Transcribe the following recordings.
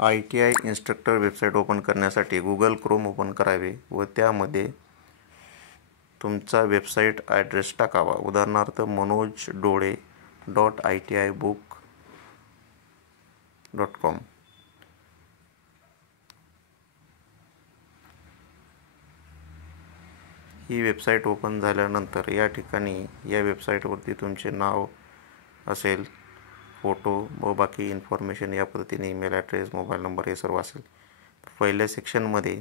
ITI instructor website open करण्यासाठी Google Chrome open करावे व त्यामध्ये तुमचा वेबसाईट ॲड्रेस टाकावा. उदाहरणार्थ manojDode.itibook.com. ही वेबसाईट ओपन झाल्यानंतर या ठिकाणी या वेबसाईटवरती तुमचे नाव असेल, फोटो व बाकी इन्फॉर्मेशन या पद्धतीने ईमेल ॲड्रेस, मोबाईल नंबर हे सर्व असेल. पहिल्या सेक्शनमध्ये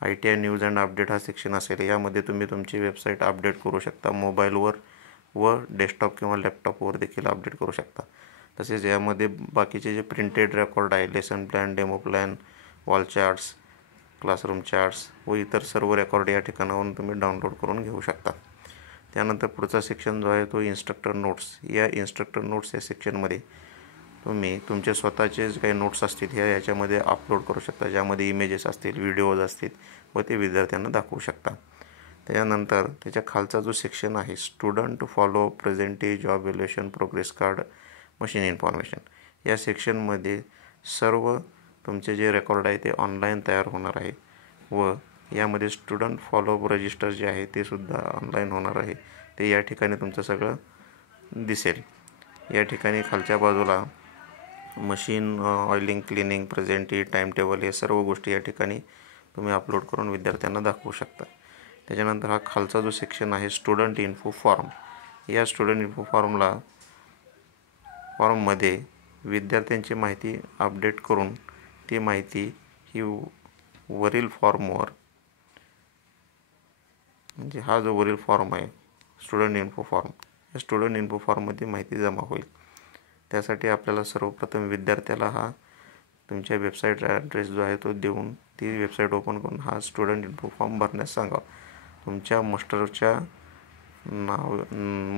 ITI न्यूज अँड अपडेट हा सेक्शन असेल. यामध्ये तुम्ही तुमची वेबसाईट अपडेट करू शकता. मोबाईलवर व डेस्कटॉप किंवा लॅपटॉपवर देखील अपडेट करू शकता. तसेच यामध्ये बाकीचे जे प्रिंटेड रेकॉर्ड आहे, lesson plan, demo plan, wall charts, classroom charts व इतर सर्व रेकॉर्ड या ठिकाणावरून तुम्ही डाउनलोड करून घेऊ शकता. त्यानंतर पुढचा सेक्शन जो आहे तो इन्स्ट्रक्टर नोट्स. या इन्स्ट्रक्टर नोट्स या सेक्शनमध्ये तुम्ही तुमचे स्वतःचे जे काही नोट्स असतील ह्या याच्यामध्ये अपलोड करू शकता, ज्यामध्ये इमेजेस असतील, व्हिडिओज असतील व ते विद्यार्थ्यांना दाखवू शकता. त्यानंतर त्याच्या खालचा जो सेक्शन आहे student follow presenty job valuation progress card machine information, या सेक्शनमध्ये सर्व तुमचे जे रेकॉर्ड आहे ते ऑनलाईन तयार होणार आहे व यामध्ये स्टुडंट फॉलोअप रजिस्टर जे आहे ते सुद्धा ऑनलाईन होणार आहे. ते या ठिकाणी तुमचं सगळं दिसेल. या ठिकाणी खालच्या बाजूला machine oiling, cleaning, presenty, time table हे सर्व गोष्टी या ठिकाणी तुम्ही अपलोड करून विद्यार्थ्यांना दाखवू शकता. त्याच्यानंतर हा खालचा जो सेक्शन आहे स्टुडंट इन्फो फॉर्म. या स्टुडंट इन्फो फॉर्ममध्ये विद्यार्थ्यांची माहिती अपडेट करून ती माहिती ही वरील फॉर्मवर, म्हणजे हा जो वरील फॉर्म आहे स्टुडंट इन्फो फॉर्म, या स्टुडंट इन्फो फॉर्ममध्ये माहिती जमा होईल. त्यासाठी आपल्याला सर्वप्रथम विद्यार्थ्याला हा तुमच्या वेबसाईट ॲड्रेस जो आहे तो देऊन ती वेबसाईट ओपन करून हा स्टुडंट इन्फो फॉर्म भरण्यास सांगावा. तुमच्या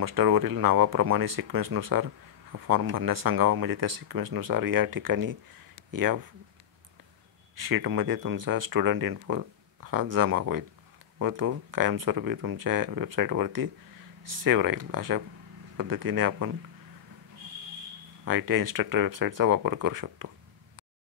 मास्टरवरील नावाप्रमाणे सिक्वेन्सनुसार हा फॉर्म भरण्यास सांगावा. म्हणजे त्या सिक्वेन्सनुसार या ठिकाणी या शीटमध्ये तुमचा स्टुडंट इन्फो हा जमा होईल व तो कायमस्वरूपी तुमच्या वेबसाईटवरती सेव्ह राहील. अशा पद्धतीने आपण ITI इन्स्ट्रक्टर वेबसाईटचा वापर करू शकतो.